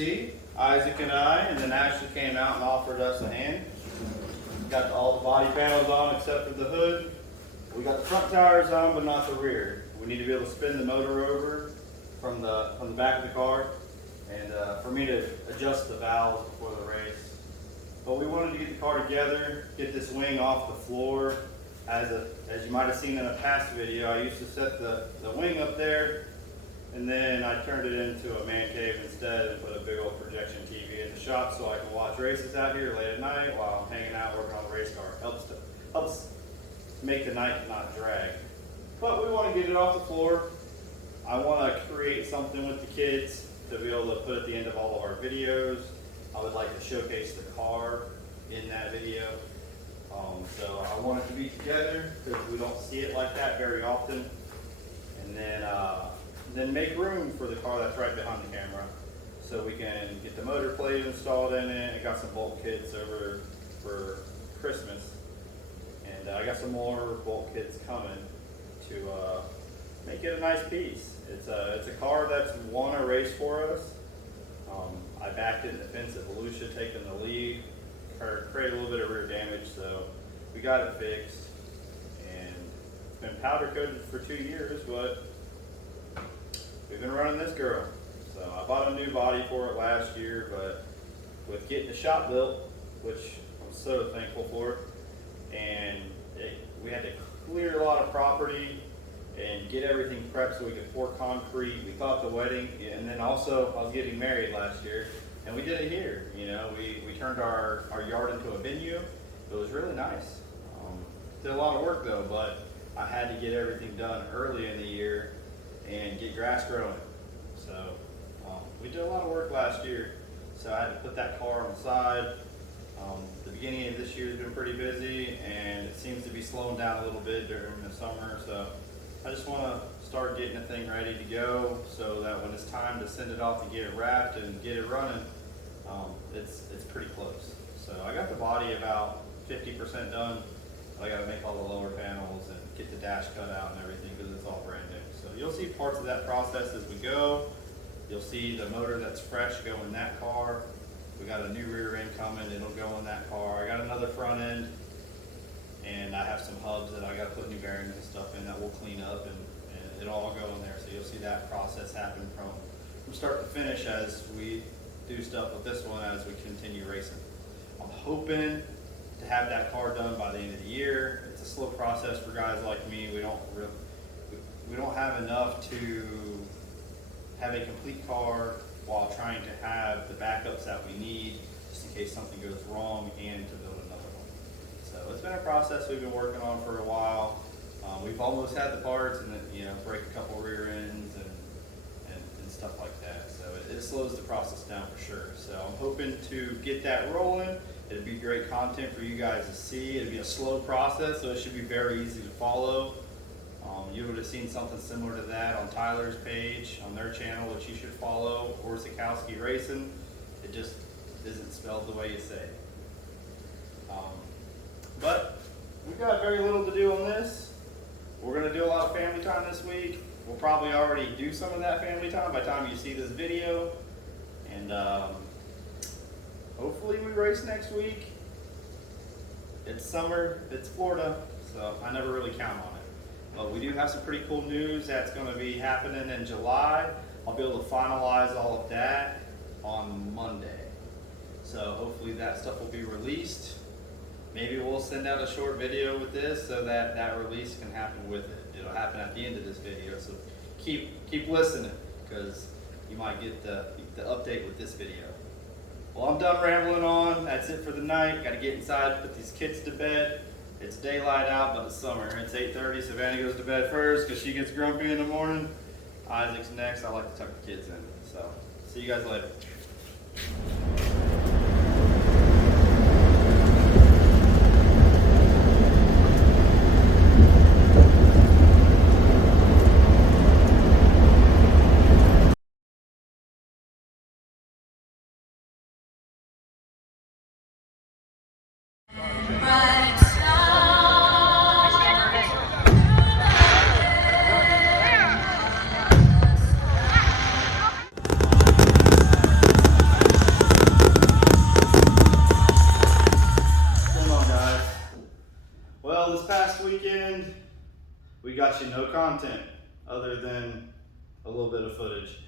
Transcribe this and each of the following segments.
see, Isaac and I, and then Ashley came out and offered us a hand. Got all the body panels on except for the hood. We got the front tires on, but not the rear. We need to be able to spin the motor over from the back of the car, and for me to adjust the valves before the race. But we wanted to get the car together, get this wing off the floor. As you might have seen in a past video, I used to set the wing up there, and then I turned it into a man cave instead and put a big old projection TV in the shop so I can watch races out here late at night while I'm hanging out working on the race car. Helps make the night not drag. But we want to get it off the floor. I want to create something with the kids to be able to put at the end of all of our videos. I would like to showcase the car in that video. So I want it to be together because we don't see it like that very often. And then make room for the car that's right behind the camera so we can get the motor plate installed in it. I got some bolt kits over for Christmas, and I got some more bolt kits coming to make it a nice piece. It's a car that's won a race for us. I backed it in the fence at Volusia, taking the lead, created a little bit of rear damage, so we got it fixed. And it's been powder coated for 2 years, but we've been running this girl. So I bought a new body for it last year, but with getting the shop built, which I'm so thankful for, and we had to clear a lot of property and get everything prepped so we could pour concrete. We thought the wedding, and then also I was getting married last year, and we did it here. You know, we turned our yard into a venue. It was really nice. Did a lot of work though, but I had to get everything done early in the year and get grass growing. So we did a lot of work last year, so I had to put that car on the side. The beginning of this year has been pretty busy, and it seems to be slowing down a little bit during the summer. So I just want to start getting the thing ready to go so that when it's time to send it off to get it wrapped and get it running, it's pretty close. So I got the body about 50% done. I got to make all the lower panels and get the dash cut out and everything because it's all brand new. So you'll see parts of that process as we go. You'll see the motor that's fresh go in that car. We got a new rear end coming, it'll go in that car. I got another front end, and I have some hubs that I got to put new bearings and stuff in that we'll clean up, and it'll all go in there. So you'll see that process happen from start to finish as we do stuff with this one as we continue racing. I'm hoping to have that car done by the end of the year. It's a slow process for guys like me. We don't have enough to have a complete car while trying to have the backups that we need just in case something goes wrong and to build another one. So it's been a process we've been working on for a while. We've almost had the parts, and then, you know, break a couple rear ends and stuff like that. So it slows the process down for sure. So I'm hoping to get that rolling. It'd be great content for you guys to see. It'd be a slow process, so it should be very easy to follow. You would have seen something similar to that on Tyler's page, on their channel, which you should follow, or Sikowski Racing. It just isn't spelled the way you say it. But we've got very little to do on this. We're going to do a lot of family time this week. We'll probably already do some of that family time by the time you see this video. And hopefully we race next week. It's summer, it's Florida, so I never really count on it. But we do have some pretty cool news that's going to be happening in July. I'll be able to finalize all of that on Monday. So hopefully that stuff will be released. Maybe we'll send out a short video with this so that that release can happen with it. It'll happen at the end of this video, so keep listening because you might get the update with this video. Well, I'm done rambling on. That's it for the night. Got to get inside, put these kids to bed. It's daylight out, but it's summer. It's 8:30. Savannah goes to bed first because she gets grumpy in the morning. Isaac's next. I like to tuck the kids in. So, see you guys later. got you no content other than a little bit of footage.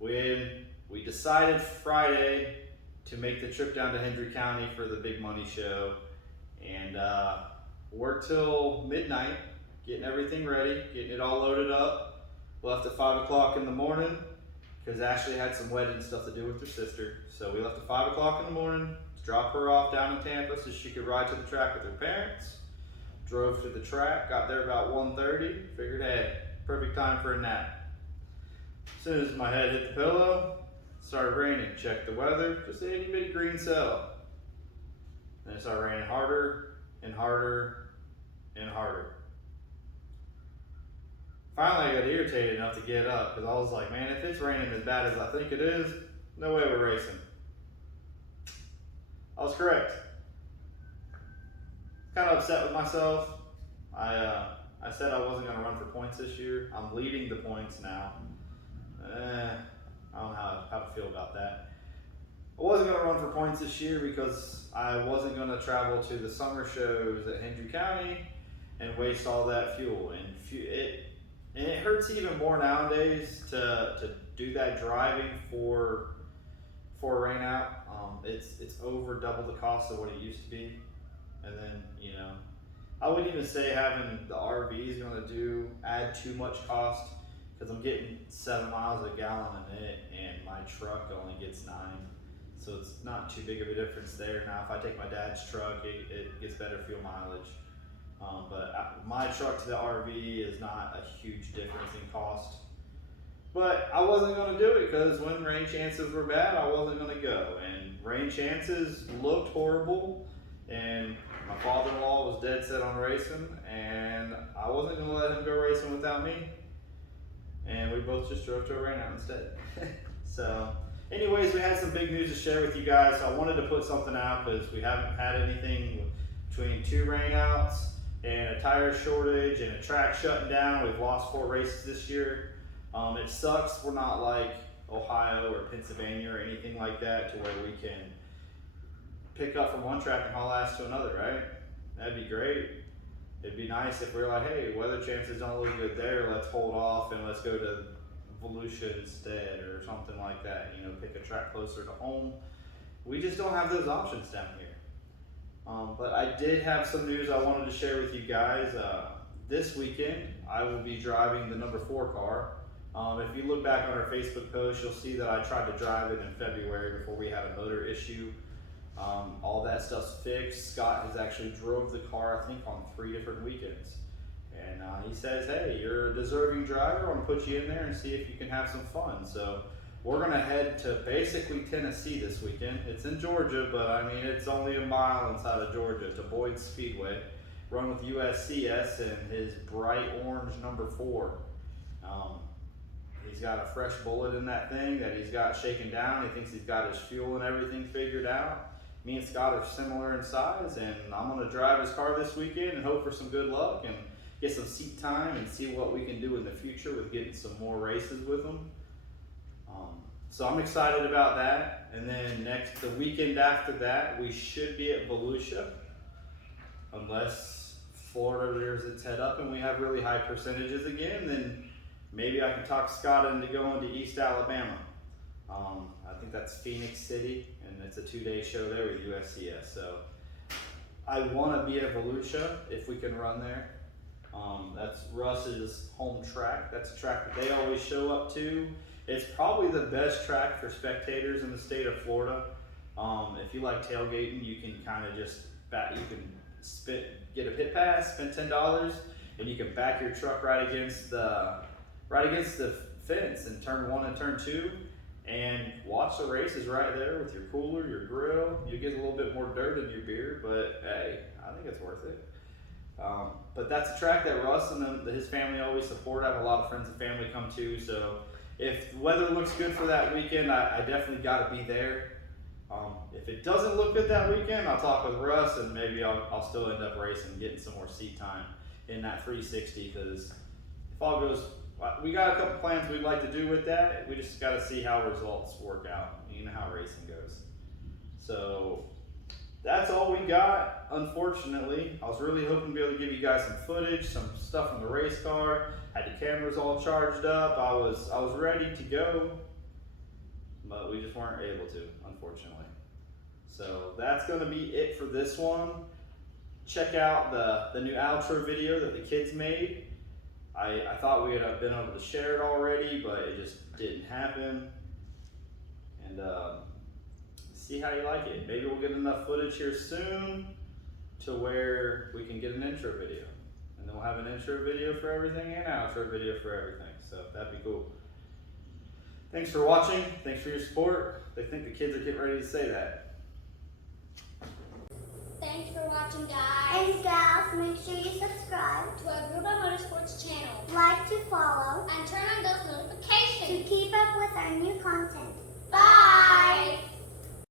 We decided Friday to make the trip down to Hendry County for the Big Money Show, and worked till midnight, getting everything ready, getting it all loaded up. Left at 5 o'clock in the morning because Ashley had some wedding stuff to do with her sister. So we left at 5 o'clock in the morning to drop her off down in Tampa so she could ride to the track with her parents. Drove to the track, got there about 1:30, figured, hey, perfect time for a nap. As soon as my head hit the pillow, started raining. Checked the weather, just a itty bitty green cell. Then it started raining harder and harder and harder. Finally, I got irritated enough to get up because I was like, man, if it's raining as bad as I think it is, no way we're racing. I was correct. Kind of upset with myself. I said I wasn't going to run for points this year. I'm leading the points now. I don't know how to feel about that. I wasn't going to run for points this year because I wasn't going to travel to the summer shows at Hendry County and waste all that fuel. And it hurts even more nowadays to do that driving for a rain out. It's over double the cost of what it used to be. And then, I wouldn't even say having the RV is going to add too much cost because I'm getting 7 miles a gallon in it and my truck only gets 9. So it's not too big of a difference there. Now, if I take my dad's truck, it gets better fuel mileage. But my truck to the RV is not a huge difference in cost. But I wasn't going to do it because when rain chances were bad, I wasn't going to go. And rain chances looked horrible. And my father-in-law was dead set on racing. And I wasn't going to let him go racing without me. And we both just drove to a rain out instead. So, anyways, we had some big news to share with you guys. So I wanted to put something out because we haven't had anything between 2 rainouts and a tire shortage and a track shutting down. We've lost 4 races this year. It sucks. We're not like Ohio or Pennsylvania or anything like that to where we can pick up from one track and haul ass to another, right? That'd be great. It'd be nice if we were like, hey, weather chances don't look good there. Let's hold off and let's go to Volusia instead or something like that. Pick a track closer to home. We just don't have those options down here. But I did have some news I wanted to share with you guys. This weekend, I will be driving the number 4 car. If you look back on our Facebook post, you'll see that I tried to drive it in February before we had a motor issue. All that stuff's fixed. Scott has actually drove the car, I think, on 3 different weekends. And he says, hey, you're a deserving driver. I'm going to put you in there and see if you can have some fun. So we're going to head to basically Tennessee this weekend. It's in Georgia, but it's only a mile inside of Georgia to Boyd Speedway. Run with USCS and his bright orange number 4. He's got a fresh bullet in that thing that he's got shaken down. He thinks he's got his fuel and everything figured out. Me and Scott are similar in size, and I'm going to drive his car this weekend and hope for some good luck and get some seat time and see what we can do in the future with getting some more races with him. So I'm excited about that. And then the weekend after that, we should be at Volusia, unless Florida rears its head up and we have really high percentages again. Then maybe I can talk Scott into going to East Alabama. I think that's Phoenix City, and it's a 2-day show there with USCS. So I want to be at Volusia if we can run there. That's Russ's home track. That's a track that they always show up to. It's probably the best track for spectators in the state of Florida. If you like tailgating, you can kind of just get a pit pass, spend $10, and you can back your truck right against the fence in turn 1 and turn 2, and watch the races right there with your cooler, your grill. You get a little bit more dirt in your beer, but hey, I think it's worth it. But that's a track that Russ and his family always support. I have a lot of friends and family come too, so if the weather looks good for that weekend, I definitely got to be there. If it doesn't look good that weekend, I'll talk with Russ and maybe I'll still end up racing, getting some more seat time in that 360, because if all goes, we got a couple plans we'd like to do with that. We just got to see how results work out. You know how racing goes. So that's all we got, unfortunately. I was really hoping to be able to give you guys some footage, some stuff from the race car. Had the cameras all charged up. I was ready to go, but we just weren't able to, unfortunately. So that's gonna be it for this one. Check out the new outro video that the kids made. I thought we would have been able to share it already, but it just didn't happen. And see how you like it. Maybe we'll get enough footage here soon to where we can get an intro video. And then we'll have an intro video for everything and an outro video for everything. So that'd be cool. Thanks for watching. Thanks for your support. They think the kids are getting ready to say that. Thanks for watching, guys. And gals, make sure you subscribe To our Group of Motorsports channel. like to follow And turn on those to notifications. keep up with our new content.